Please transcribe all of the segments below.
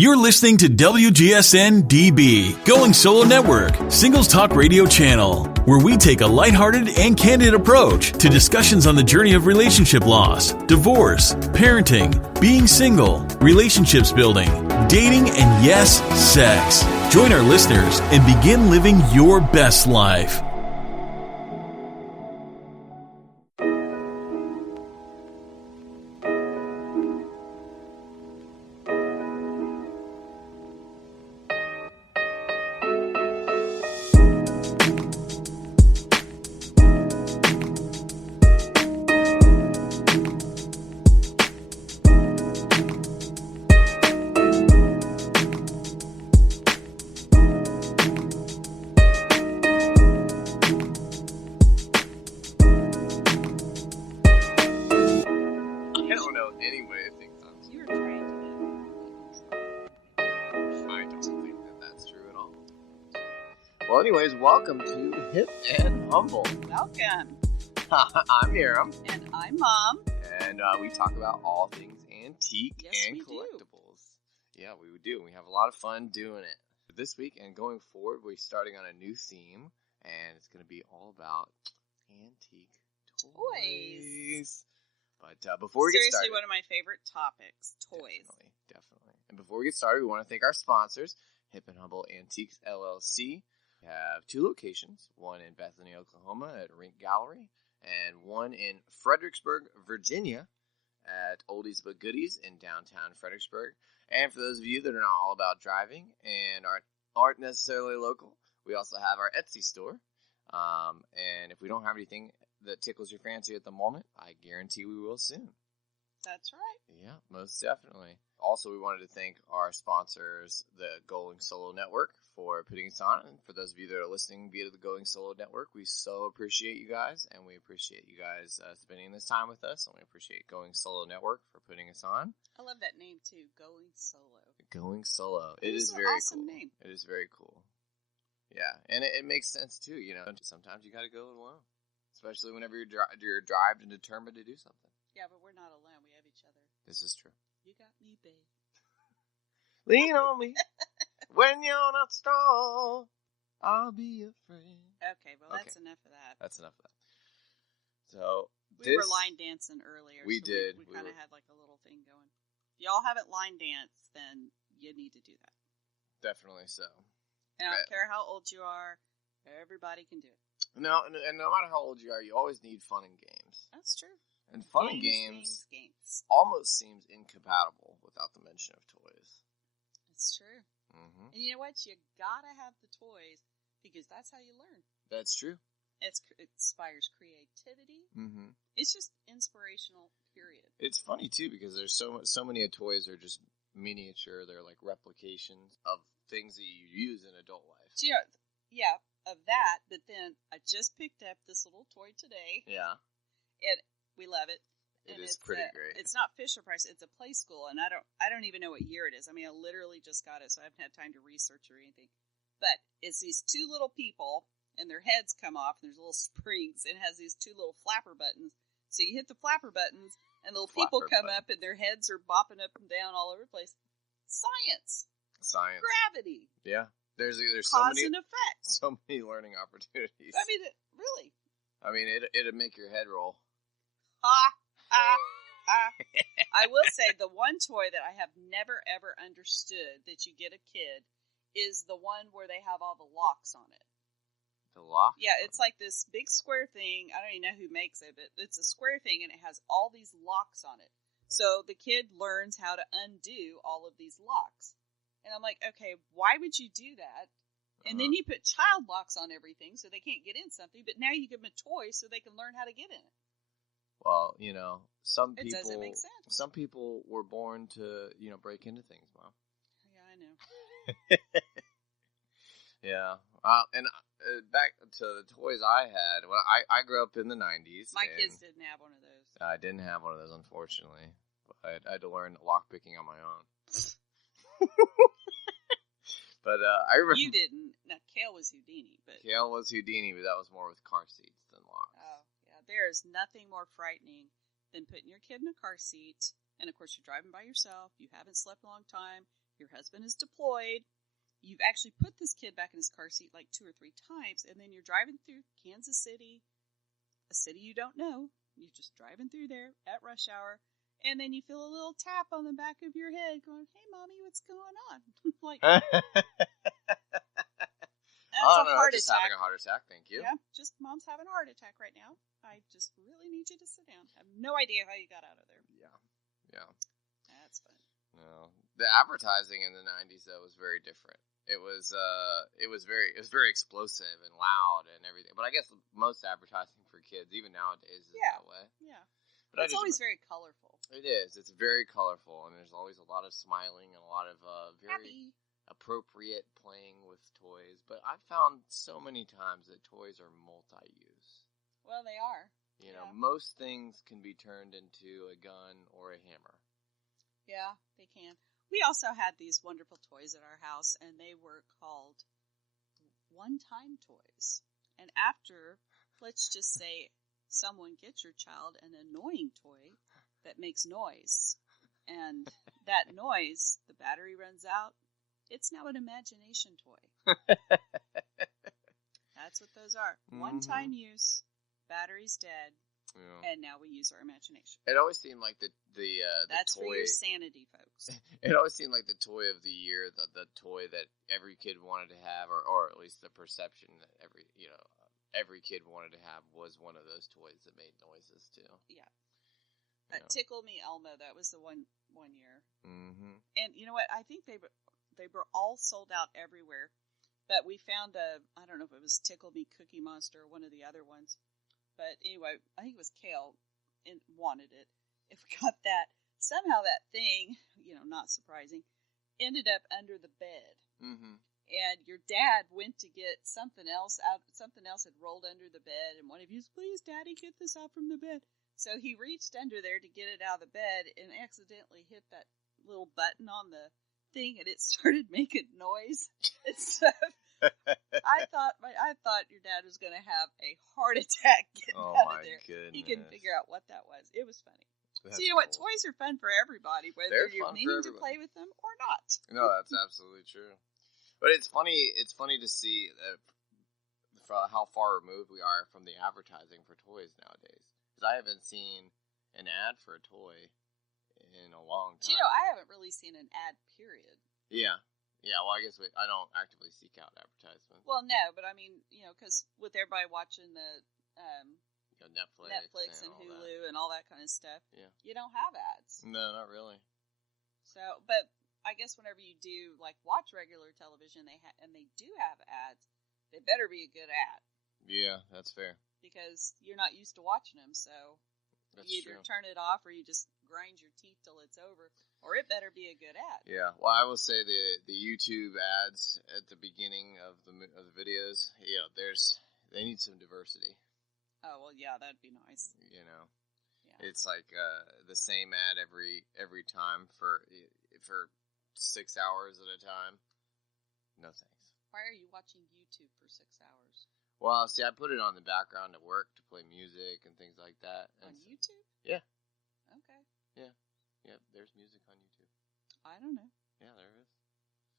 You're listening to WGSN-DB, Going Solo Network, Singles Talk Radio channel, where we take a lighthearted and candid approach to discussions on the journey of relationship loss, divorce, parenting, being single, relationships building, dating, and yes, sex. Join our listeners and begin living your best life. Welcome to Hip and Humble. Welcome. I'm Hiram. And I'm Mom. And we talk about all things antique and collectibles. Yeah, we do. We have a lot of fun doing it. This week and going forward, we're starting on a new theme, and it's going to be all about antique toys. But before we get started... Seriously, one of my favorite topics, toys. Definitely. And before we get started, we want to thank our sponsors, Hip and Humble Antiques, LLC. We have two locations, one in Bethany, Oklahoma at Rink Gallery, and one in Fredericksburg, Virginia at Oldies But Goodies in downtown Fredericksburg. And for those of you that are not all about driving and aren't necessarily local, we also have our Etsy store. And if we don't have anything that tickles your fancy at the moment, I guarantee we will soon. That's right. Yeah, most definitely. Also, we wanted to thank our sponsors, the Going Solo Network, for putting us on. And for those of you that are listening via the Going Solo Network, we so appreciate you guys, and we appreciate you guys spending this time with us, and we appreciate Going Solo Network for putting us on. I love that name, too, Going Solo. Going Solo. It is very awesome cool. Name. It is very cool. Yeah, and it makes sense, too. You know, sometimes you got to go it alone, especially whenever you're drived and determined to do something. Yeah, but we're not alone. We have each other. This is true. You got me, babe. Lean on me. When you're not strong, I'll be your friend. Okay, well, that's enough of that. That's enough of that. So, we were line dancing earlier. We did. We kind of had like a little thing going. If y'all haven't line danced, then you need to do that. Definitely so. And I don't care how old you are, everybody can do it. No, and no matter how old you are, you always need fun and games. That's true. And fun and games games almost seems incompatible without the mention of toys. It's true. Mm-hmm. And you know what? You gotta have the toys because that's how you learn. That's true. It inspires creativity. Mm-hmm. It's just inspirational, period. It's funny, too, because there's so many toys are just miniature. They're like replications of things that you use in adult life. So, yeah, of that. But then I just picked up this little toy today. Yeah. And we love it. It is pretty great. It's not Fisher Price. It's a Play School, and I don't even know what year it is. I mean, I literally just got it, so I haven't had time to research or anything. But it's these two little people, and their heads come off, and there's little springs, and it has these two little flapper buttons. So you hit the flapper buttons, and little people come up, and their heads are bopping up and down all over the place. Science. Gravity. Yeah. There's cause and effect. So many learning opportunities. I mean, really. I mean, it'd make your head roll. I will say the one toy that I have never, ever understood that you get a kid is the one where they have all the locks on it. The lock? Yeah, it's like this big square thing. I don't even know who makes it, but it's a square thing, and it has all these locks on it. So the kid learns how to undo all of these locks. And I'm like, okay, why would you do that? And then you put child locks on everything so they can't get in something, but now you give them a toy so they can learn how to get in it. Well, you know, some it people doesn't make sense. Some people were born to, break into things, Mom. Yeah, I know. Yeah. And back to the toys I had. Well, I grew up in the 90s. My kids didn't have one of those. I didn't have one of those, unfortunately. I had to learn lockpicking on my own. But I remember... You didn't. Now, Kale was Houdini. But that was more with car seats than locks. Oh, yeah. There is nothing more frightening than putting your kid in a car seat, and, of course, you're driving by yourself. You haven't slept a long time. Your husband is deployed. You've actually put this kid back in his car seat like 2 or 3 times, and then you're driving through Kansas City, a city you don't know. You're just driving through there at rush hour, and then you feel a little tap on the back of your head going, "Hey, Mommy, what's going on?" Like, that's a heart just attack. having a heart attack, thank you. Yeah, just Mom's having a heart attack right now. I just really need you to sit down. I have no idea how you got out of there. Yeah. That's fun. No. The advertising in the 90s, though, was very different. It was very explosive and loud and everything. But I guess most advertising for kids, even nowadays, is that way. Yeah. But it's always very colorful. It is. It's very colorful, and there's always a lot of smiling and a lot of very appropriate playing with toys. But I've found so many times that toys are multi-use. Well, they are. You know, most things can be turned into a gun or a hammer. Yeah, they can. We also had these wonderful toys at our house, and they were called one-time toys. And after, let's just say, someone gets your child an annoying toy that makes noise, and that noise, the battery runs out, it's now an imagination toy. That's what those are. One-time use, battery's dead, and now we use our imagination. It always seemed like the That's toy, for your sanity, folks. It always seemed like the toy of the year, the toy that every kid wanted to have, or at least the perception that every kid wanted to have was one of those toys that made noises too. Yeah. Tickle Me Elmo, that was the one year. Mm-hmm. And you know what? I think they were all sold out everywhere. But we found I don't know if it was Tickle Me Cookie Monster or one of the other ones. But anyway, I think it was Kale wanted it. If we got that, somehow that thing, not surprising, ended up under the bed. Mm-hmm. And your dad went to get something else out. Something else had rolled under the bed, and one of you said, "Please, Daddy, get this out from the bed." So he reached under there to get it out of the bed and accidentally hit that little button on the thing, and it started making noise and stuff. I thought your dad was going to have a heart attack getting out of there. Goodness. He couldn't figure out what that was. It was funny. That's so you know what? Toys are fun for everybody, whether you're meaning to play with them or not. No, that's absolutely true. But it's funny. It's funny to see how far removed we are from the advertising for toys nowadays. Because I haven't seen an ad for a toy in a long time. I haven't really seen an ad, period. Yeah. Well, I guess I don't actively seek out advertisements. Well, no, but I mean, because with everybody watching the Netflix and Hulu and all that kind of stuff, you don't have ads. No, not really. So, but I guess whenever you do watch regular television, and they do have ads, they better be a good ad. Yeah, that's fair. Because you're not used to watching them, so you either turn it off or you just grind your teeth till it's over, or it better be a good ad. Yeah, well, I will say the YouTube ads at the beginning of the videos, they need some diversity. Oh well, yeah, that'd be nice. It's like the same ad every time for 6 hours at a time. No thanks. Why are you watching YouTube for 6 hours? Well, see, I put it on the background at work to play music and things like that. On YouTube? Yeah. Okay. Yeah. Yeah, there's music on YouTube. I don't know. Yeah, there is.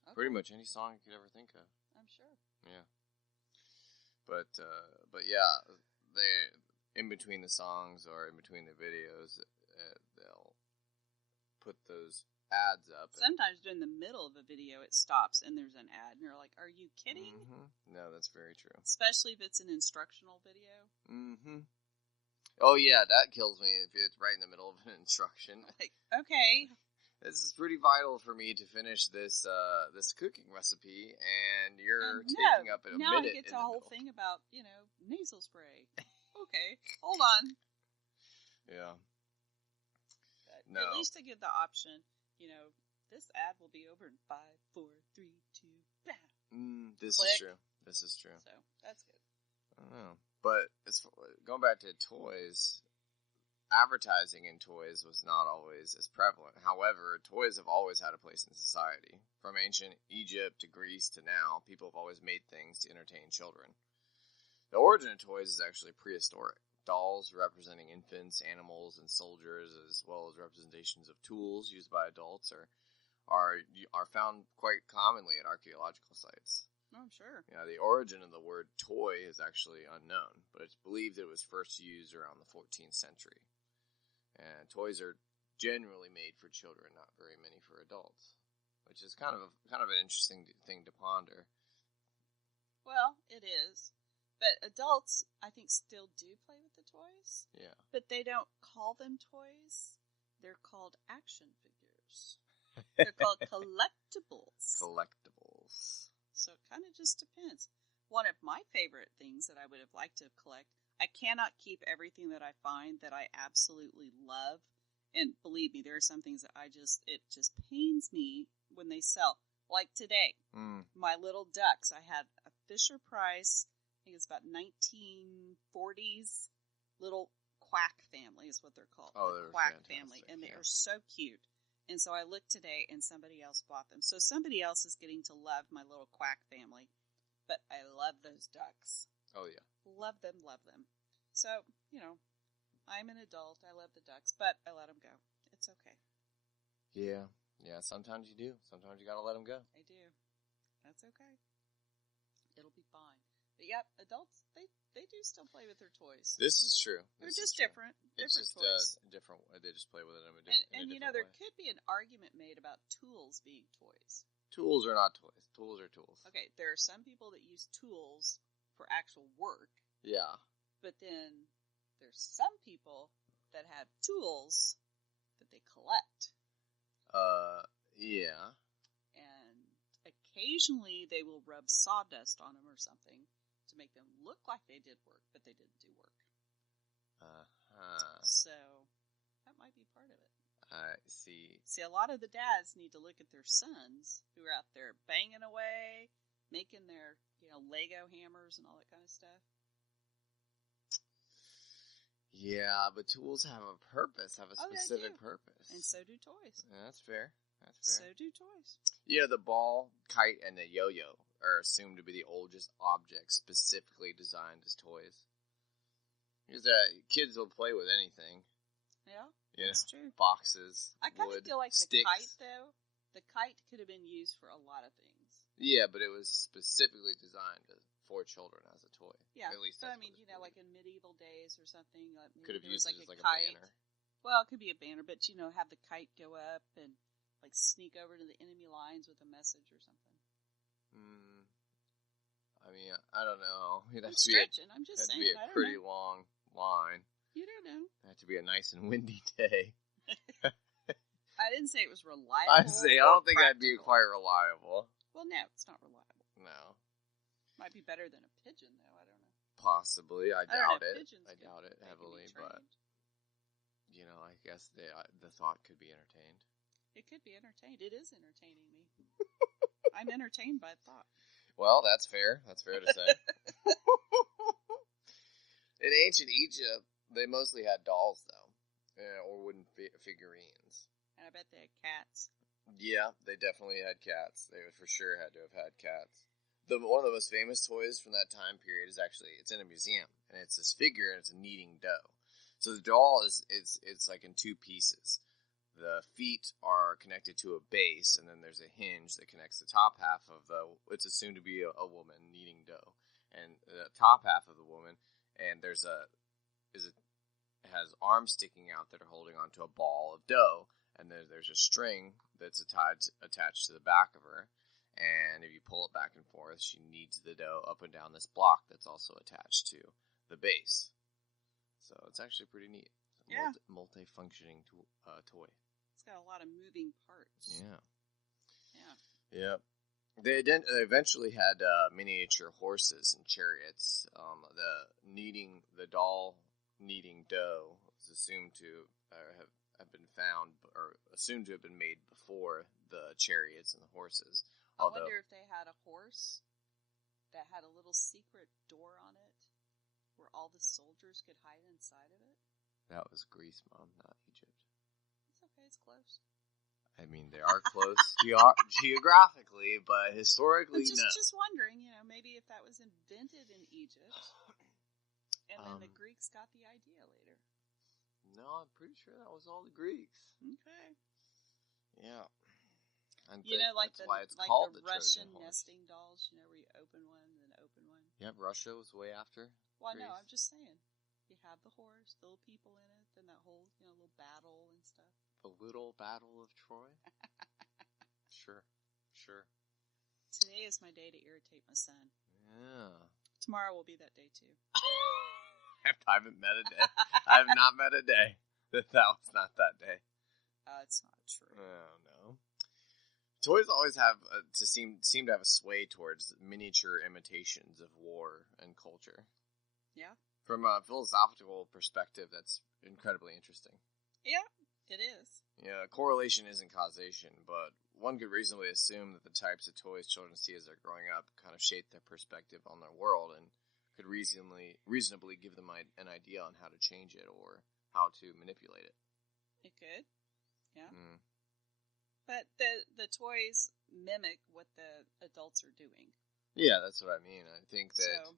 Okay. Pretty much any song you could ever think of. I'm sure. Yeah. But yeah, they in between the songs or in between the videos, they'll put those ads up. Sometimes during the middle of a video, it stops and there's an ad, and you're like, "Are you kidding?" Mm-hmm. No, that's very true. Especially if it's an instructional video. Mm-hmm. Oh yeah, that kills me if it's right in the middle of an instruction. Like, okay, this is pretty vital for me to finish this cooking recipe, and you're taking up a minute. Now I get to a whole thing about nasal spray. Okay, hold on. Yeah. But no. At least I give the option. This ad will be over in 5, 4, 3, 2, bam. This Click. is true. This is true. So that's good. I don't know, but going back to toys, advertising in toys was not always as prevalent. However, toys have always had a place in society. From ancient Egypt to Greece to now, people have always made things to entertain children. The origin of toys is actually prehistoric. Dolls representing infants, animals, and soldiers, as well as representations of tools used by adults, are are found quite commonly at archaeological sites. Oh, I'm sure. Yeah, the origin of the word toy is actually unknown, but it's believed it was first used around the 14th century. And toys are generally made for children, not very many for adults, which is kind of an interesting thing to ponder. Well, it is. But adults, I think, still do play with the toys. Yeah. But they don't call them toys. They're called action figures. They're called collectibles. Collectibles. So it kind of just depends. One of my favorite things that I would have liked to collect, I cannot keep everything that I find that I absolutely love. And believe me, there are some things that it just pains me when they sell. Like today, my little ducks. I had a Fisher-Price, I think it's about 1940s, little quack family is what they're called. Oh, the they're quack fantastic, family. And they yeah. are so cute. And so I looked today, and somebody else bought them. So somebody else is getting to love my little quack family. But I love those ducks. Oh, yeah. Love them, love them. So, I'm an adult. I love the ducks, but I let them go. It's okay. Yeah. Yeah, sometimes you do. Sometimes you gotta let them go. I do. That's okay. It'll be fine. But, yep, adults, they do still play with their toys. This is true. They're just different. It's just toys. different. They just play with it in a And different there way. could be an argument made about tools being toys. Tools are not toys. Tools are tools. Okay, there are some people that use tools for actual work, Yeah. but then there's some people that have tools that they collect. Yeah. And occasionally they will rub sawdust on them or something to make them look like they did work, but they didn't do work. So that might be part of it. I see. See, a lot of the dads need to look at their sons who are out there banging away, making their, Lego hammers and all that kind of stuff. Yeah, but tools have a purpose, have a specific purpose. And so do toys. Yeah, that's fair. So do toys. Yeah, the ball, kite, and the yo-yo are assumed to be the oldest objects specifically designed as toys. Because kids will play with anything. Yeah, Yeah, that's true. Boxes, I kind of feel like sticks. The kite, though, the kite could have been used for a lot of things. Yeah, but it was specifically designed for children as a toy. Yeah, at least but that's like in medieval days or something. Could have used it as like a kite. banner. Well, it could be a banner, but have the kite go up and sneak over to the enemy lines with a message or something. I mean, I don't know. I'm stretching. I'm just saying. It'd be a pretty long line. You don't know. It'd have to be a nice and windy day. I didn't say it was reliable. I don't think that'd be quite reliable. Well, no, it's not reliable. No. Might be better than a pigeon, though. I don't know. Possibly. I doubt it. I doubt it heavily, but I guess the thought could be entertained. It could be entertained. It is entertaining me. I'm entertained by the thought. Well, that's fair. That's fair to say. In ancient Egypt, they mostly had dolls, though, or wooden figurines. And I bet they had cats. Yeah, they definitely had cats. They for sure had to have had cats. One of the most famous toys from that time period is it's in a museum, and it's this figure, and it's a kneading dough. So the doll it's like in two pieces. The feet are connected to a base, and then there's a hinge that connects the top half of it's assumed to be a woman kneading dough, and the top half of the woman, and it has arms sticking out that are holding onto a ball of dough, and then there's a string that's attached to the back of her, and if you pull it back and forth, she kneads the dough up and down this block that's also attached to the base. So it's actually pretty neat. Yeah. Multi-functioning toy. It's got a lot of moving parts. Yeah. Yeah. Yep. They eventually had miniature horses and chariots. The doll kneading dough was assumed to have been found or assumed to have been made before the chariots and the horses. I wonder if they had a horse that had a little secret door on it where all the soldiers could hide inside of it. That was Greece, Mom, not Egypt. It's okay, it's close. I mean, they are close geographically, but historically, no. Just wondering, maybe if that was invented in Egypt, and then the Greeks got the idea later. No, I'm pretty sure that was all the Greeks. Okay. Yeah. And like that's why it's called the Russian Trojan horse. nesting dolls, where you open one and then open one. Yeah, Russia was way after. Well, no, Greece. I'm just saying. You have the horse, the little people in it, then that whole, little battle and stuff. The little battle of Troy? Sure. Today is my day to irritate my son. Yeah. Tomorrow will be that day, too. I haven't met a day. I have not met a day that was not that day. It's not true. Oh, no. Toys always have seem to have a sway towards miniature imitations of war and culture. Yeah. From a philosophical perspective, that's incredibly interesting. Yeah, it is. Yeah, correlation isn't causation, but one could reasonably assume that the types of toys children see as they're growing up kind of shape their perspective on their world and could reasonably give them an idea on how to change it or how to manipulate it. It could, yeah. Mm. But the toys mimic what the adults are doing. Yeah, that's what I mean. I think that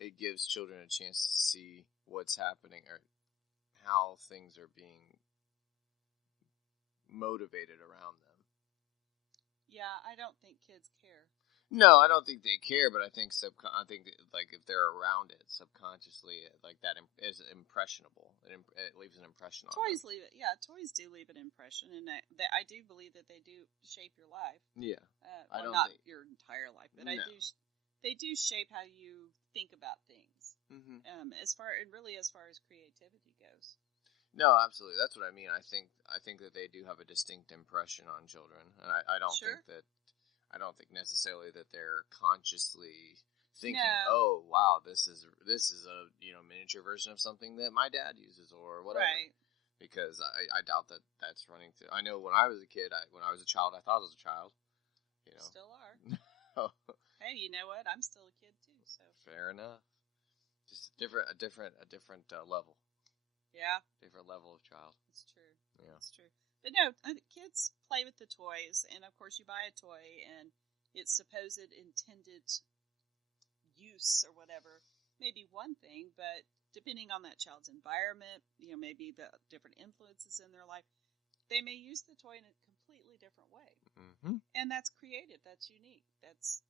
it gives children a chance to see what's happening or how things are being motivated around them. Yeah, I don't think kids care. No, I don't think they care, but I think like if they're around it subconsciously, like that is impressionable. It leaves an impression on toys. them. Toys do leave an impression, and I do believe that they do shape your life. Yeah, not your entire life, but no. They do shape how you think about things. Mm-hmm. As far as creativity goes. No, absolutely. That's what I mean. I think that they do have a distinct impression on children, and I don't think necessarily that they're consciously thinking, "Oh, wow, this is a miniature version of something that my dad uses or whatever." Right. Because I doubt that that's running through. I know when I was a kid, when I was a child, I thought I was a child. Still are. Hey, you know what? I'm still a kid too. So fair enough. Just a different level. Yeah. Different level of child. It's true. Yeah. It's true. But no, kids play with the toys, and of course you buy a toy, and its supposed intended use or whatever may be one thing, but depending on that child's environment, maybe the different influences in their life, they may use the toy in a completely different way. Mm-hmm. And that's creative. That's unique. That's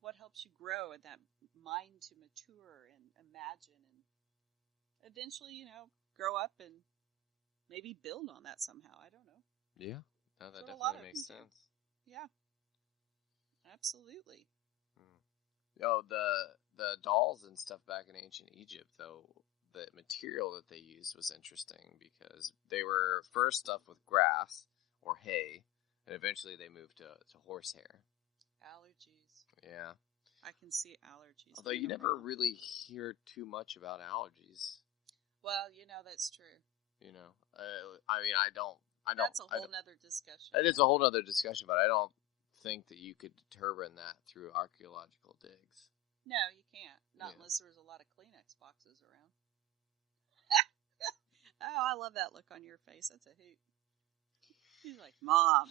what helps you grow and that mind to mature and imagine and eventually, grow up and maybe build on that somehow. I don't know. Yeah. No, that definitely makes sense. Yeah. Absolutely. The dolls and stuff back in ancient Egypt, though, the material that they used was interesting because they were first stuffed with grass or hay, and eventually they moved to horsehair. Allergies. Yeah. I can see allergies. Although you never really hear too much about allergies. Well, that's true. I don't. That's a whole nother discussion. It is a whole other discussion, but I don't think that you could determine that through archaeological digs. No, you can't. Not unless there's a lot of Kleenex boxes around. Oh, I love that look on your face. That's a hoot. He's like, Mom.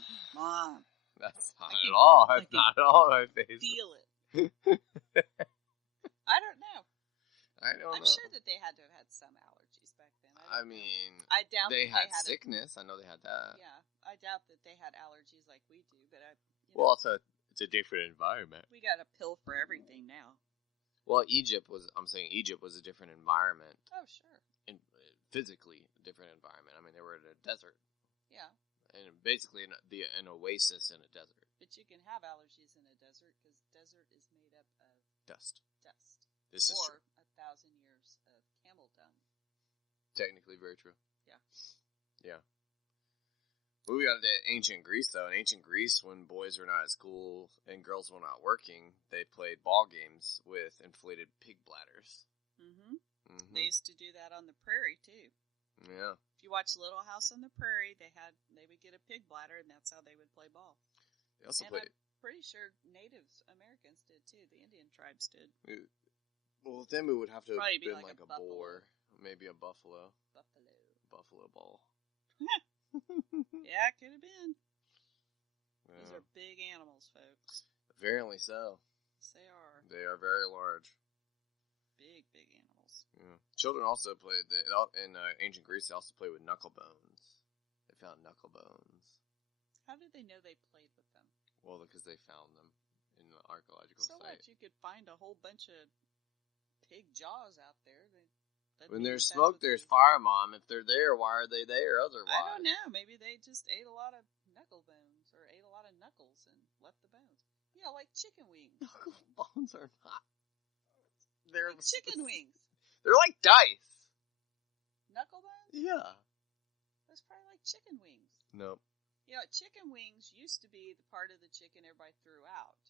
That's not at all. That's not at all my face. Feel it. I don't know. I'm sure that they had to have had some allergies back then. I doubt they had sickness. I know they had that. Yeah, I doubt that they had allergies like we do. But it's a different environment. We got a pill for everything now. Well, Egypt was a different environment. Oh, sure. Physically a different environment. They were in a desert. Yeah. And basically an oasis in a desert. But you can have allergies in a desert because desert is made up of dust. This is true. 1,000 years of camel dung. Technically very true. Yeah. Yeah. Moving on to ancient Greece, though. In ancient Greece, when boys were not at school and girls were not working, they played ball games with inflated pig bladders. Mm-hmm. They used to do that on the prairie, too. Yeah. If you watch Little House on the Prairie, they would get a pig bladder, and that's how they would play ball. They also I'm pretty sure Native Americans did, too. The Indian tribes did. Well, then it would have to have been like a boar. Maybe a buffalo. Buffalo ball. Yeah, it could have been. Yeah. Those are big animals, folks. Apparently so. Yes, they are. They are very large. Big animals. Yeah. Children also played, in ancient Greece, they also played with knuckle bones. They found knuckle bones. How did they know they played with them? Well, because they found them in the archaeological so site. What? You could find a whole bunch of pig jaws out there. When there's smoke, there's fire, Mom. If they're there, why are they there otherwise? I don't know. Maybe they just ate a lot of knuckle bones or ate a lot of knuckles and left the bones. You know, like chicken wings. Knuckle bones are not. They're like chicken wings. They're like dice. Knuckle bones? Yeah. That's probably like chicken wings. Nope. You know, chicken wings used to be the part of the chicken everybody threw out.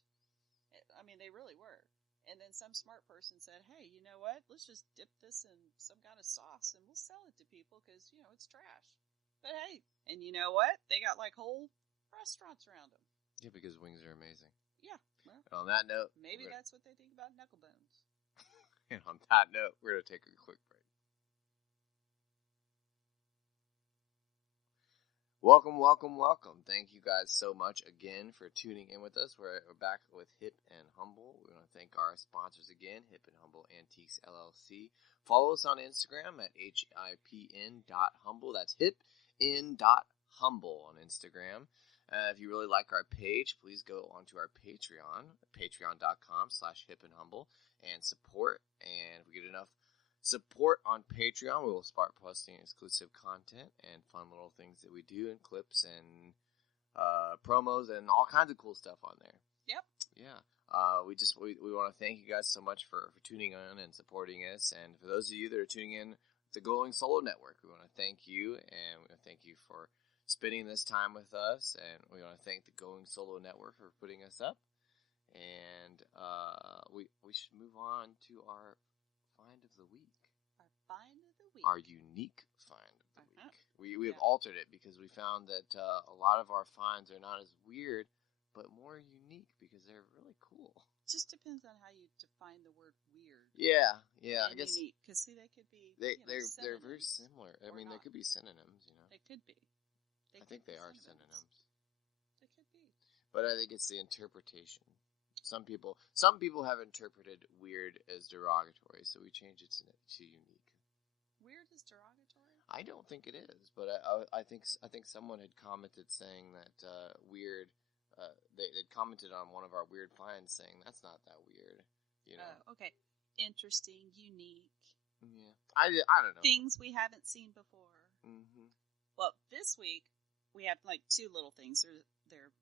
I mean, they really were. And then some smart person said, hey, you know what? Let's just dip this in some kind of sauce and we'll sell it to people because, you know, it's trash. But hey, and you know what? They got like whole restaurants around them. Yeah, because wings are amazing. Yeah. Well, and on that note, maybe that's what they think about knuckle bones. And on that note, we're going to take a quick break. Welcome, welcome, welcome. Thank you guys so much again for tuning in with us. We're back with Hip and Humble. We want to thank our sponsors again, Hip and Humble Antiques LLC. Follow us on Instagram at hipn.humble. That's hipn.humble on Instagram. If you really like our page, please go onto our Patreon, patreon.com/hipandhumble, and support. And if we get enough support on Patreon, we will start posting exclusive content and fun little things that we do, and clips and promos and all kinds of cool stuff on there. Yep. Yeah. We want to thank you guys so much for tuning in and supporting us. And for those of you that are tuning in to Going Solo Network, we want to thank you, and we want to thank you for spending this time with us. And we want to thank the Going Solo Network for putting us up. And we should move on to our find of the week. Our find of the week. Our unique find of the week. We have altered it because we found that a lot of our finds are not as weird, but more unique because they're really cool. Just depends on how you define the word weird. Yeah. I and guess unique, because see, they could be. They're very similar. I mean, not. They could be synonyms. You know. They could be. I think they are synonyms. They could be. But I think it's the interpretation. Some people have interpreted weird as derogatory, so we changed it to unique. Weird is derogatory? I don't think it is, but I think someone had commented saying that weird. They commented on one of our weird finds saying that's not that weird. You know. Okay. Interesting, unique. Yeah. I don't know. Things we haven't seen before. Mm-hmm. Well, this week we have like two little things. They're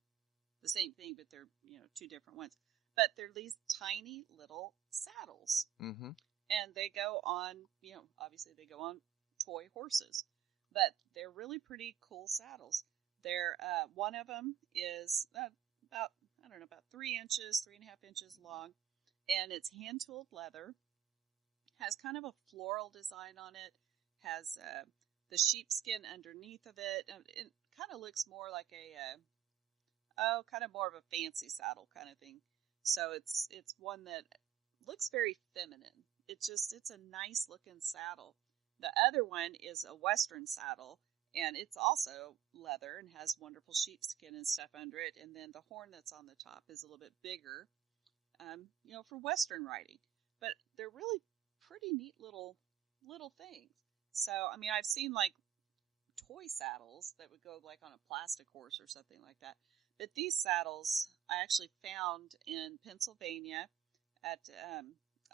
the same thing, but they're two different ones. But they're these tiny little saddles. Mm-hmm. And they go on, obviously they go on toy horses. But they're really pretty cool saddles. They're, one of them is about 3 inches, 3.5 inches long. And it's hand-tooled leather. Has kind of a floral design on it. Has the sheepskin underneath of it. And it kind of looks more like kind of more of a fancy saddle kind of thing. So it's one that looks very feminine. It's a nice looking saddle. The other one is a Western saddle, and it's also leather and has wonderful sheepskin and stuff under it. And then the horn that's on the top is a little bit bigger, for Western riding. But they're really pretty neat little things. So, I mean, I've seen like toy saddles that would go like on a plastic horse or something like that. But these saddles I actually found in Pennsylvania at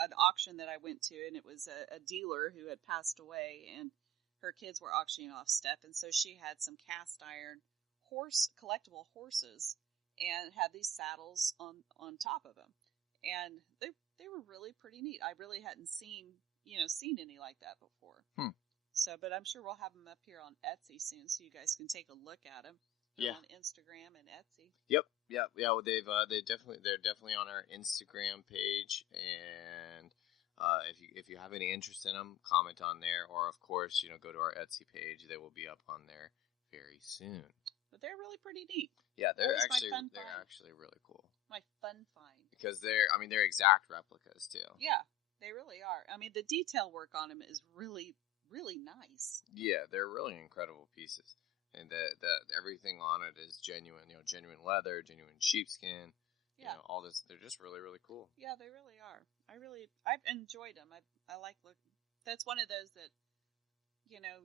an auction that I went to, and it was a dealer who had passed away, and her kids were auctioning off stuff, and so she had some cast iron collectible horses, and had these saddles on top of them, and they were really pretty neat. I really hadn't seen any like that before. So, but I'm sure we'll have them up here on Etsy soon, so you guys can take a look at them. Yeah. On Instagram and Etsy. Yep. Yeah. Well, they're definitely on our Instagram page, and if you have any interest in them, comment on there, or of course, go to our Etsy page. They will be up on there very soon. But they're really pretty neat. Yeah, they're actually really cool. My fun find. Because they're exact replicas too. Yeah, they really are. I mean, the detail work on them is really, really nice. Yeah, they're really incredible pieces. And that everything on it is genuine, genuine leather, genuine sheepskin, all this. They're just really, really cool. Yeah, they really are. I've enjoyed them. I like look. That's one of those that you know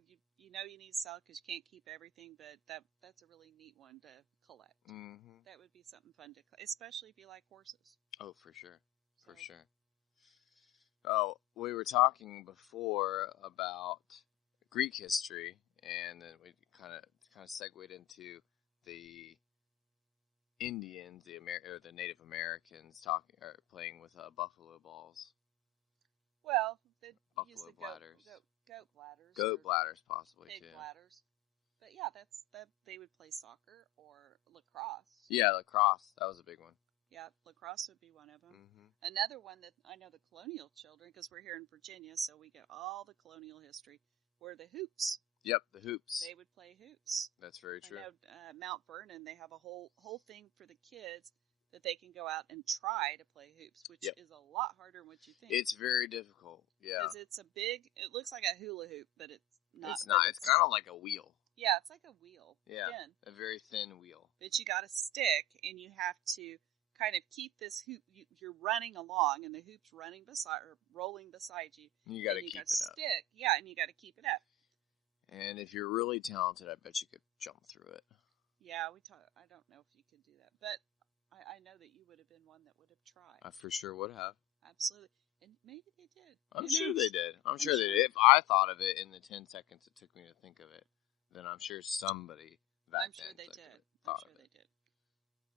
you need to sell because you can't keep everything, but that's a really neat one to collect. Mm-hmm. That would be something fun to collect, especially if you like horses. Oh, for sure. For sure. Oh, we were talking before about Greek history, and then we kind of segued into the Indians, the Native Americans playing with buffalo balls. Well, they use Buffalo the bladders. goat bladders. Goat bladders, possibly, pig too. bladders. But yeah, they would play soccer or lacrosse. Yeah, lacrosse. That was a big one. Yeah, lacrosse would be one of them. Mm-hmm. Another one that I know the colonial children, because we're here in Virginia, so we get all the colonial history, were the hoops. Yep, the hoops. They would play hoops. That's very true. I know Mount Vernon, they have a whole thing for the kids that they can go out and try to play hoops, which is a lot harder than what you think. It's very difficult, yeah. Because it's it looks like a hula hoop, but it's not. It's not. It's kind of like a wheel. Yeah, it's like a wheel. Yeah, thin. a very thin wheel. But you got a stick, and you have to kind of keep this hoop. You're running along, and the hoop's rolling beside you. You got to keep it up. Stick, yeah, and you got to keep it up. And if you're really talented, I bet you could jump through it. Yeah, I don't know if you could do that, but I know that you would have been one that would have tried. I for sure would have. Absolutely, and maybe they did. I'm sure they did. I'm sure they did. If I thought of it in the 10 seconds it took me to think of it, then I'm sure somebody back then they did. thought I'm sure of it. they did.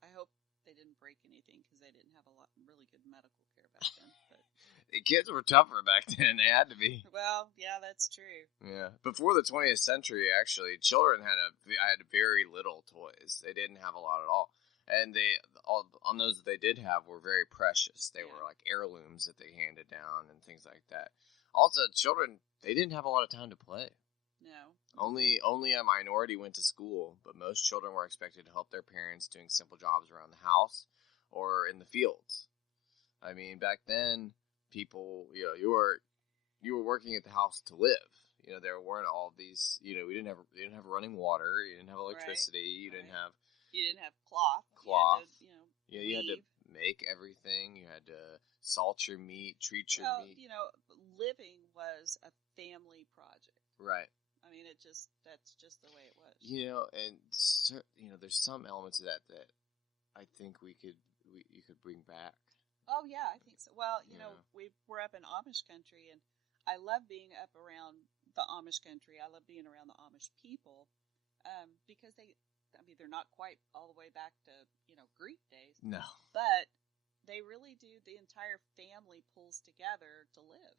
I hope they didn't break anything because they didn't have really good medical care back then. But The kids were tougher back then. They had to be. well, yeah, that's true. Yeah. Before the 20th century, actually, children had very little toys. They didn't have a lot at all. And on those that they did have were very precious. They were like heirlooms that they handed down and things like that. Also, children, they didn't have a lot of time to play. No. Only a minority went to school, but most children were expected to help their parents doing simple jobs around the house or in the fields. I mean, back then, people, you were working at the house to live. There weren't all these, we didn't have running water, you didn't have electricity, you didn't have cloth. You had to make everything. You had to salt your meat, treat your meat. Living was a family project. Right. I mean, that's just the way it was. And there's some elements of that I think you could bring back. Oh yeah, I think so. Well, we're up in Amish country, and I love being up around the Amish country. I love being around the Amish people because they're not quite all the way back to Greek days. No, but they really do. The entire family pulls together to live.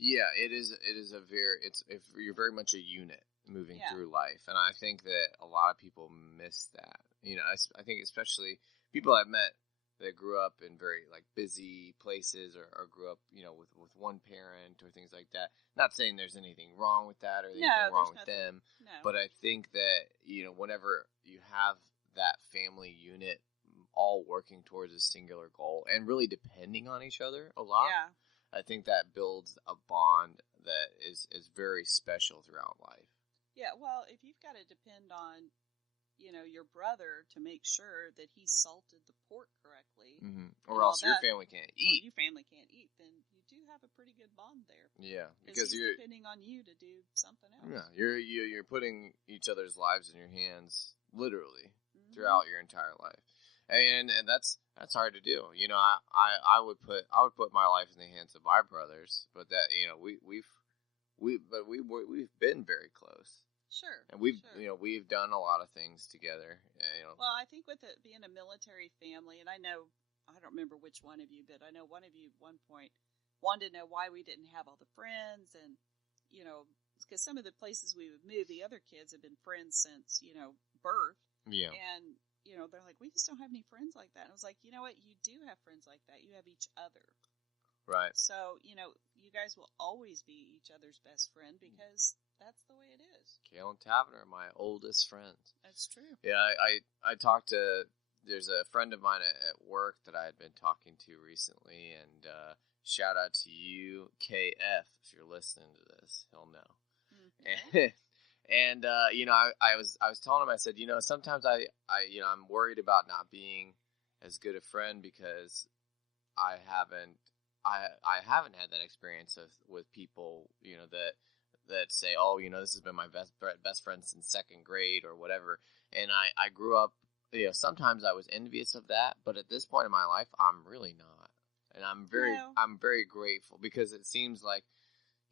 Yeah, you're very much a unit moving through life, and I think that a lot of people miss that. I think especially people I've met that grew up in very busy places or grew up with one parent or things like that. Not saying there's anything wrong with that or anything wrong with them, but I think that whenever you have that family unit all working towards a singular goal and really depending on each other a lot. Yeah. I think that builds a bond that is very special throughout life. Yeah, well, if you've got to depend on, your brother to make sure that he salted the pork correctly, or else your family can't eat. Or your family can't eat, then you do have a pretty good bond there. Yeah, because you're depending on you to do something else. Yeah, you're putting each other's lives in your hands literally throughout your entire life. And that's hard to do. I would put my life in the hands of my brothers, but that we've been very close. Sure. And we've done a lot of things together. Well, I think with it being a military family, and I don't remember which one of you, but I know one of you at one point wanted to know why we didn't have all the friends, and because some of the places we would move, the other kids have been friends since birth. Yeah. And they're like, we just don't have any friends like that. And I was like, you know what? You do have friends like that. You have each other. Right. So, you guys will always be each other's best friend because that's the way it is. Kale and Tavener are my oldest friends. That's true. Yeah, I talked to, there's a friend of mine at work that I had been talking to recently, and shout out to you, KF, if you're listening to this, he'll know. Mm-hmm. And I was telling him, I said, sometimes I'm worried about not being as good a friend because I haven't had that experience with people, that say, oh, this has been my best friend since second grade or whatever. And I grew up, sometimes I was envious of that, but at this point in my life, I'm really not. And I'm very grateful, because it seems like,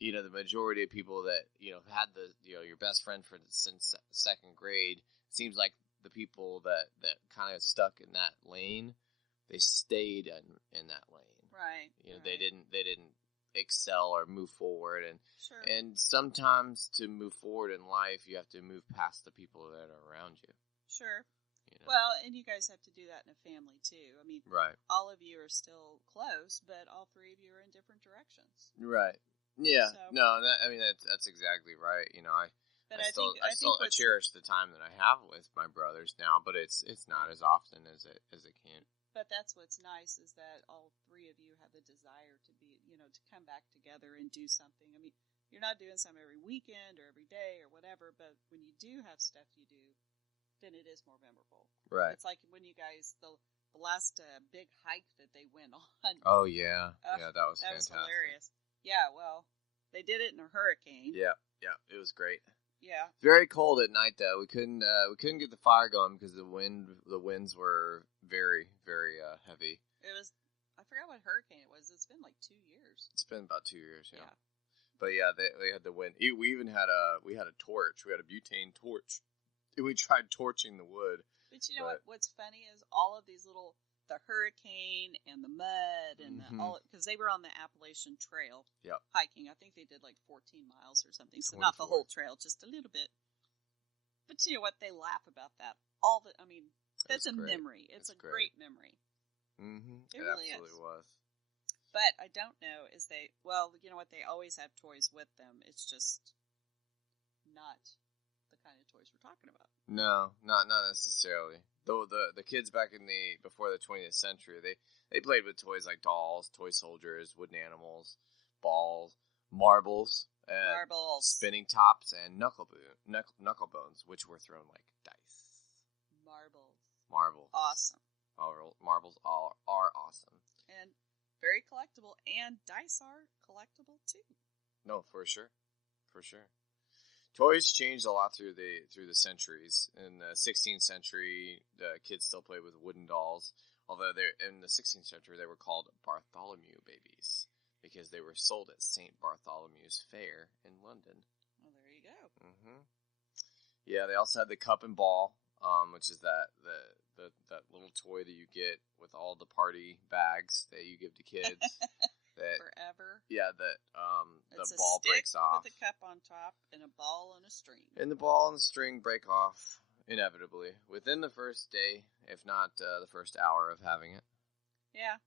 the majority of people that, had your best friend since second grade, seems like the people that kind of stuck in that lane, they stayed in that lane. Right. They didn't excel or move forward. And sure. And sometimes to move forward in life, you have to move past the people that are around you. Sure. Well, and you guys have to do that in a family, too. I mean, right. All of you are still close, but all three of you are in different directions. Right. Yeah. So, no, that's exactly right. I still cherish the time that I have with my brothers now, but it's not as often as it can. But that's what's nice, is that all three of you have the desire to be, to come back together and do something. I mean, you're not doing something every weekend or every day or whatever, but when you do have stuff you do, then it is more memorable. Right. It's like when you guys, the last big hike that they went on. Oh, yeah. Yeah, that was fantastic. That was hilarious. Yeah, well, they did it in a hurricane. Yeah, it was great. Yeah. Very cold at night, though. We couldn't get the fire going because the winds were very, very heavy. It was, I forgot what hurricane it was. It's been like 2 years. It's been about 2 years, yeah. Yeah. But yeah, they had the wind. We even had a torch. We had a butane torch. We tried torching the wood. But you know what's funny is all of these the hurricane and the mud and because they were on the Appalachian Trail hiking. I think they did like 14 miles or something. So 24. not the whole trail, just a little bit. But you know what? They laugh about that. That's a memory. It's a great memory. Mm-hmm. It really absolutely was. But I don't know you know what? They always have toys with them. It's just not the kind of toys we're talking about. No, not necessarily. Though the kids back before the 20th century, they played with toys like dolls, toy soldiers, wooden animals, balls, marbles, spinning tops, and knuckle bones, which were thrown like dice. Marbles. Awesome. Marbles are awesome. And very collectible, and dice are collectible too. No, for sure. Toys changed a lot through the centuries. In the 16th century, the kids still played with wooden dolls, although in the 16th century they were called Bartholomew babies because they were sold at St. Bartholomew's Fair in London. Well, there you go. Mm-hmm. Yeah, they also had the cup and ball, which is that little toy that you get with all the party bags that you give to kids. Forever. Yeah, the ball breaks off. With a cup on top and a ball and a string. And the ball and the string break off inevitably within the first day, if not the first hour of having it. Yeah.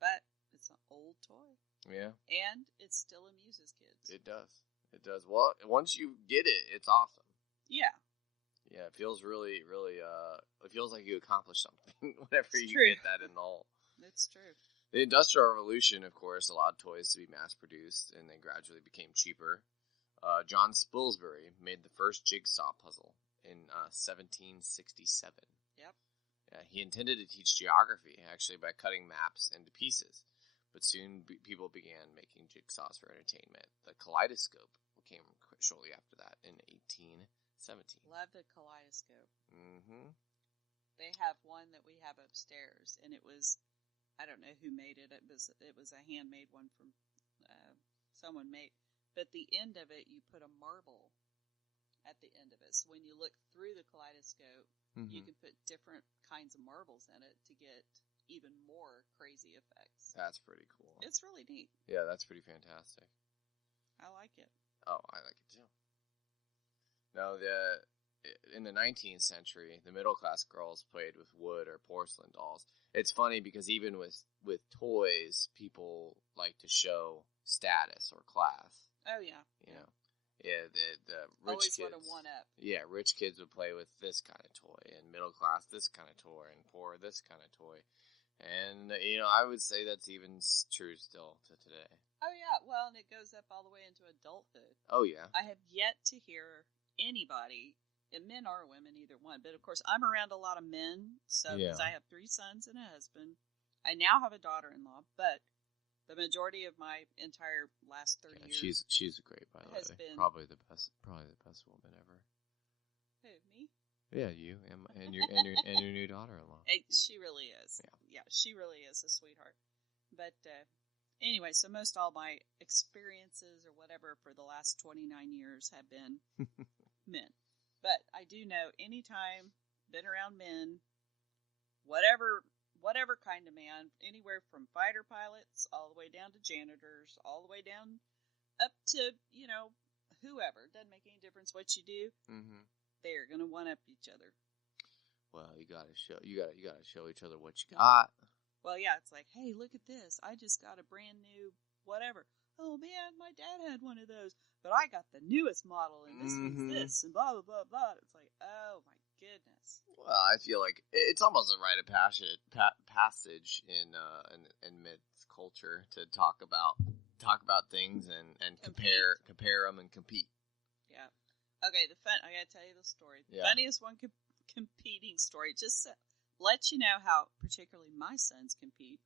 But it's an old toy. Yeah. And it still amuses kids. It does. Well, once you get it, it's awesome. Yeah. Yeah, it feels really, really, it feels like you accomplished something whenever you get that in the hole. It's true. The Industrial Revolution, of course, allowed toys to be mass-produced, and they gradually became cheaper. John Spilsbury made the first jigsaw puzzle in 1767. Yep. He intended to teach geography, actually, by cutting maps into pieces. But soon people began making jigsaws for entertainment. The Kaleidoscope came shortly after that in 1817. Love the Kaleidoscope. Mm-hmm. They have one that we have upstairs, and it was, I don't know who made it. It was a handmade one from someone made. But the end of it, you put a marble at the end of it. So when you look through the Kaleidoscope, you can put different kinds of marbles in it to get even more crazy effects. That's pretty cool. It's really neat. Yeah, that's pretty fantastic. I like it. Oh, I like it too. Now, in the 19th century, the middle-class girls played with wood or porcelain dolls. It's funny because even with toys, people like to show status or class. Oh, yeah. You know. Yeah, the rich always kids. Always want to one-up. Yeah, rich kids would play with this kind of toy, and middle class this kind of toy, and poor this kind of toy. And, I would say that's even true still to today. Oh, yeah. Well, and it goes up all the way into adulthood. Oh, yeah. I have yet to hear anybody, and men or women, either one. But, of course, I'm around a lot of men, so because I have 3 sons and a husband. I now have a daughter-in-law, but The majority of my entire last 30 years. She's great, by the way. Probably the best woman ever. Who, me? Yeah, you and your new daughter-in-law. She really is. Yeah, she really is a sweetheart. But anyway, so most all my experiences or whatever for the last 29 years have been men. But I do know anytime been around men, whatever kind of man, anywhere from fighter pilots all the way down to janitors, all the way down up to, whoever. Doesn't make any difference what you do. Mm-hmm. They're gonna one up each other. Well, you gotta show each other what you got. Well, yeah, it's like, hey, look at this. I just got a brand new whatever. Oh man, my dad had one of those, but I got the newest model, and this one's this, and blah blah blah blah. It's like, oh my goodness. Well, I feel like it's almost a rite of passage in men's culture to talk about things and compare them and compete. Yeah. Okay. I gotta tell you the story. The funniest one competing story. Just let you know how particularly my sons compete.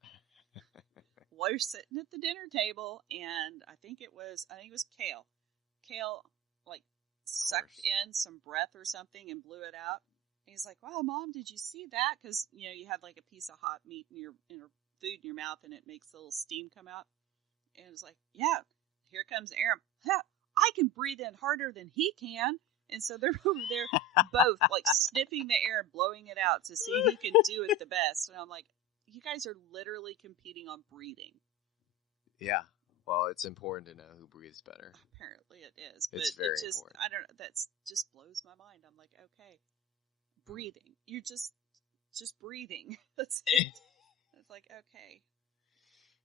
We're sitting at the dinner table, and I think it was Kale. Kale sucked in some breath or something and blew it out. And he's like, "Wow, Mom, did you see that?" Because you have like a piece of hot meat in your food in your mouth, and it makes a little steam come out. And it's like, "Yeah, here comes Aaron. I can breathe in harder than he can." And so they're over there both sniffing the air and blowing it out to see who can do it the best. And I'm like, you guys are literally competing on breathing. Yeah. Well, it's important to know who breathes better. Apparently it is. It's very important. I don't know. That just blows my mind. I'm like, okay, breathing. You're just breathing. That's it. It's like, okay.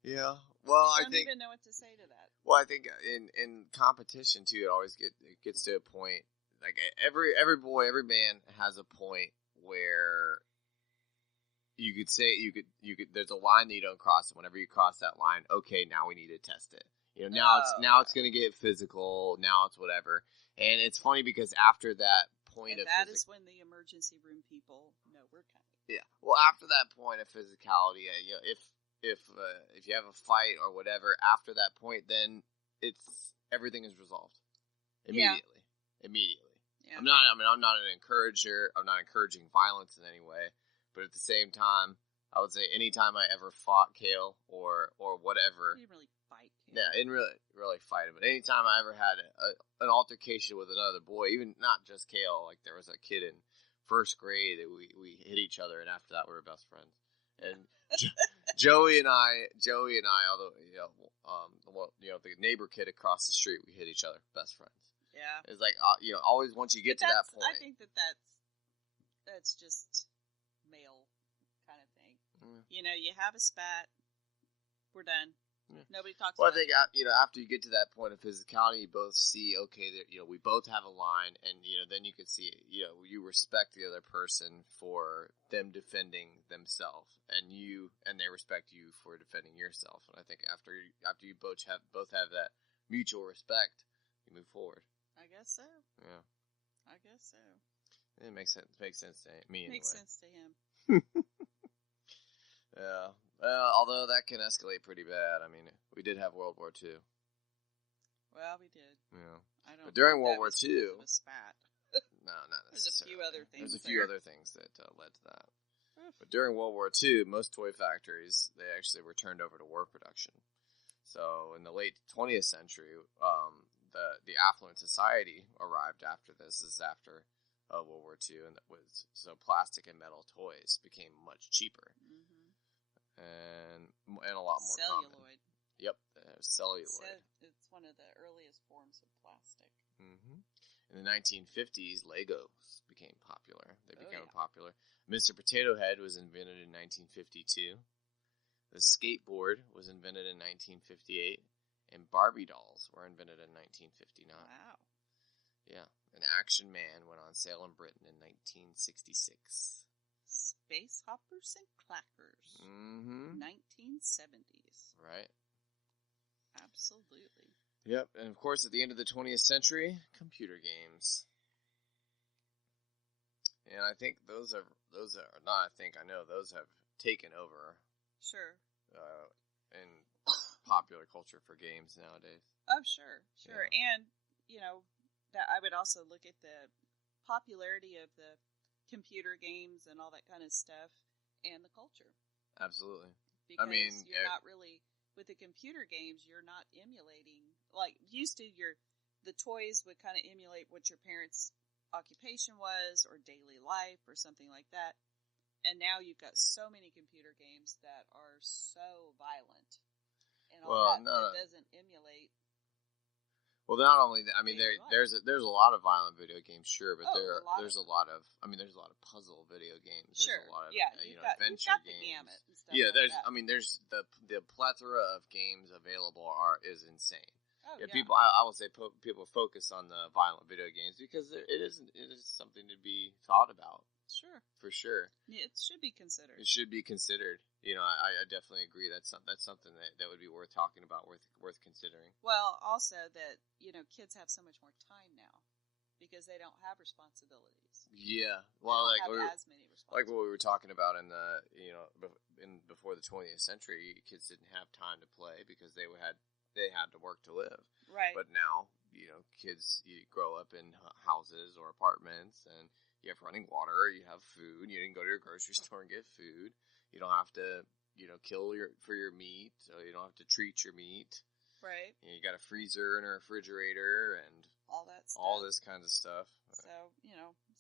Yeah. Well, I don't even know what to say to that. Well, I think in competition too, it gets to a point. Like every boy, every man has a point where you could say you could. There's a line that you don't cross, and whenever you cross that line, okay, now we need to test it. Now it's going to get physical. Now it's whatever, and it's funny because after that point that is when the emergency room people know we're coming. Yeah. Well, after that point of physicality, if you have a fight or whatever, after that point, then everything is resolved immediately. Yeah. Immediately. Yeah. I'm not an encourager. I'm not encouraging violence in any way. But at the same time, I would say anytime I ever fought Kale or whatever. You didn't really fight Kale. Yeah, I didn't really fight him. But anytime I ever had an altercation with another boy, even not just Kale, like there was a kid in first grade that we hit each other, and after that we were best friends. And Joey and I, although the neighbor kid across the street, we hit each other, best friends. Yeah, it's like always once you get to that point. I think that's just male kind of thing. Mm. You have a spat, we're done. Yeah. Nobody talks. Well, about I think after you get to that point of physicality, you both see that we both have a line, and then you can see you respect the other person for them defending themselves, and they respect you for defending yourself. And I think after you both have that mutual respect, you move forward. I guess so. Yeah. I guess so. It makes sense. Makes sense to me. Makes sense to him. Yeah. Although that can escalate pretty bad. I mean, we did have World War II. Well, we did. Yeah. But during World War II, a spat. No, not necessarily. There's a few other things. There's a few other things that led to that. But during World War II, most toy factories they actually were turned over to war production. So in the late 20th century, the affluent society arrived after this. This is after World War II, and so plastic and metal toys became much cheaper, and a lot more celluloid. Common. Yep, celluloid. It's one of the earliest forms of plastic. Mm-hmm. In the 1950s, Legos became popular. They became popular. Mr. Potato Head was invented in 1952. The skateboard was invented in 1958. And Barbie dolls were invented in 1959. Wow. Yeah. An Action Man went on sale in Britain in 1966. Space Hoppers and Clackers. 1970s. Right. Absolutely. Yep. And of course, at the end of the 20th century, computer games. And I think those have taken over. Sure. And popular culture for games nowadays. Oh, sure. Yeah. And, that I would also look at the popularity of the computer games and all that kind of stuff and the culture. Absolutely. Because you're not really, with the computer games, you're not emulating, like used to the toys would kind of emulate what your parents' occupation was or daily life or something like that. And now you've got so many computer games that are so violent. And all that doesn't emulate. Well, not only that, there's a lot of violent video games, sure, but there's a lot of puzzle video games. Sure. There's a lot of you've adventure got games. The gamut and stuff There's the plethora of games available is insane. Oh, yeah. People, I will say, people focus on the violent video games because it is something to be thought about. Sure. For sure. It should be considered. It should be considered. I definitely agree. That's something that would be worth talking about, worth considering. Well, also that, kids have so much more time now because they don't have responsibilities. Yeah. Well, they don't have as many responsibilities. Like what we were talking about in the, before the 20th century, kids didn't have time to play because they had to work to live. Right. But now, kids, you grow up in houses or apartments and you have running water, you have food, you can go to your grocery store and get food. You don't have to, kill for your meat, so you don't have to treat your meat. Right. You got a freezer and a refrigerator and all that stuff. All this kind of stuff. So,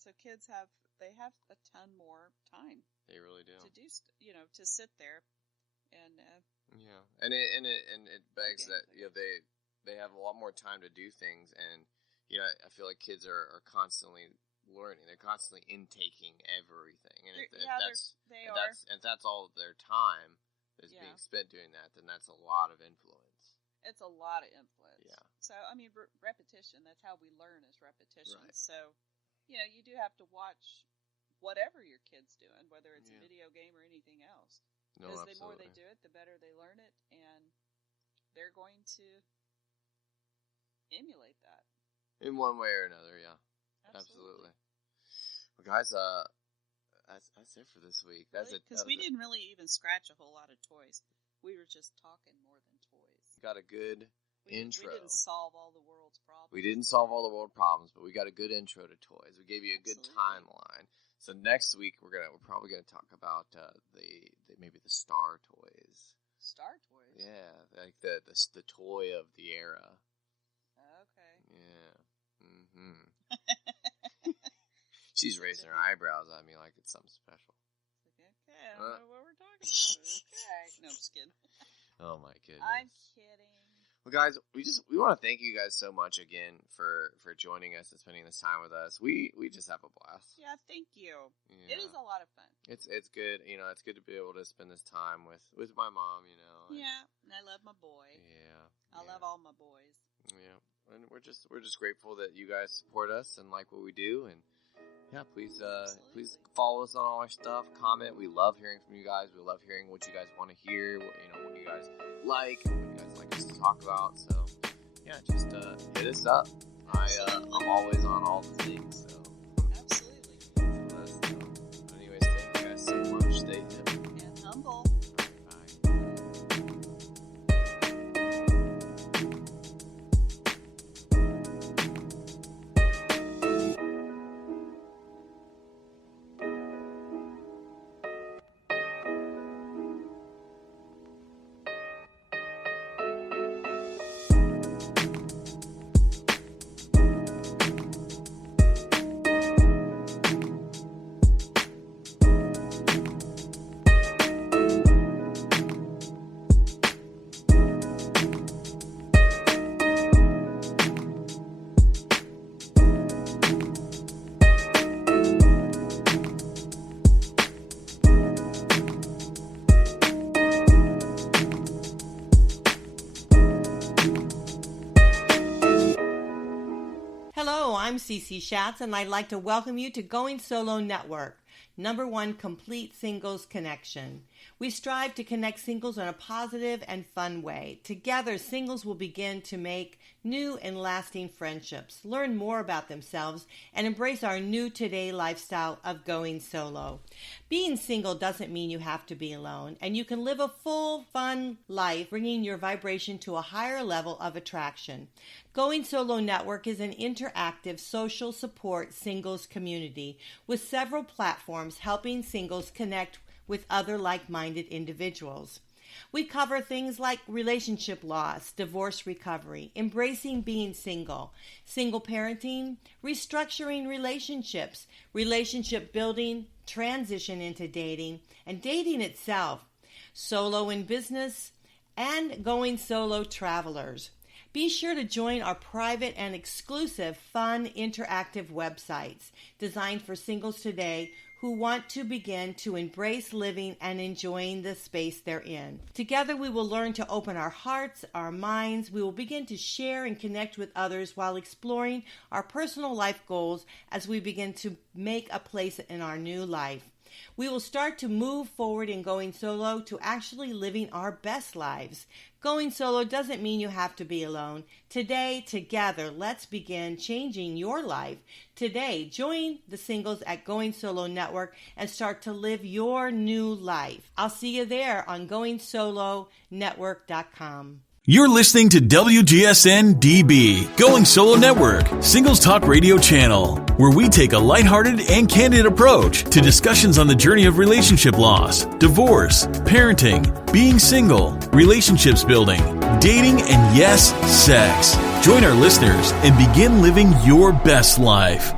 so kids have a ton more time. They really do. To do, to sit there and yeah. And it begs that they have a lot more time to do things, and I feel like kids are constantly learning. They're constantly intaking everything, and if that's all of their time is being spent doing that, then that's a lot of influence. It's a lot of influence. Yeah. So repetition. That's how we learn is repetition. Right. So, you do have to watch whatever your kid's doing, whether it's a video game or anything else. No, because absolutely. the more they do it, the better they learn it, and they're going to emulate that in one way or another. Yeah. Absolutely. Well, guys, that's it for this week. That's it. Because we didn't really even scratch a whole lot of toys. We were just talking more than toys. Got a good intro. We didn't solve all the world's problems. We didn't solve all the world problems, but we got a good intro to toys. We gave you a good timeline. So next week we're probably gonna talk about maybe the Star toys. Star toys. Yeah, like the toy of the era. Okay. Yeah. Mm-hmm. She's raising her eyebrows at me like it's something special. Okay, I don't know what we're talking about. Okay. No, I'm just kidding. Oh my goodness. I'm kidding. Well, guys, we want to thank you guys so much again for joining us and spending this time with us. We just have a blast. Yeah, thank you. Yeah. It is a lot of fun. It's good. It's good to be able to spend this time with my mom. Yeah, and I love my boy. Yeah. I love all my boys. Yeah, and we're just grateful that you guys support us and like what we do, and yeah, please follow us on all our stuff. Comment. We love hearing from you guys. We love hearing what you guys want to hear. What you guys like. What you guys like us to talk about. So yeah, just hit us up. I'm always on all the things. So absolutely. So let us know. But anyways, thank you guys so much. Stay hip and humble. I'm Cece Schatz, and I'd like to welcome you to Going Solo Network, #1 complete singles connection. We strive to connect singles in a positive and fun way. Together, singles will begin to make new and lasting friendships, learn more about themselves, and embrace our new today lifestyle of going solo. Being single doesn't mean you have to be alone, and you can live a full, fun life, bringing your vibration to a higher level of attraction. Going Solo Network is an interactive social support singles community with several platforms helping singles connect with other like-minded individuals. We cover things like relationship loss, divorce recovery, embracing being single, single parenting, restructuring relationships, relationship building, transition into dating, and dating itself, solo in business, and going solo travelers. Be sure to join our private and exclusive fun interactive websites designed for singles today who want to begin to embrace living and enjoying the space they're in. Together we will learn to open our hearts, our minds. We will begin to share and connect with others while exploring our personal life goals as we begin to make a place in our new life. We will start to move forward in going solo to actually living our best lives. Going solo doesn't mean you have to be alone. Today, together, let's begin changing your life. Today, join the singles at Going Solo Network and start to live your new life. I'll see you there on GoingSoloNetwork.com. You're listening to WGSN-DB, Going Solo Network, Singles Talk Radio Channel, where we take a lighthearted and candid approach to discussions on the journey of relationship loss, divorce, parenting, being single, relationships building, dating, and yes, sex. Join our listeners and begin living your best life.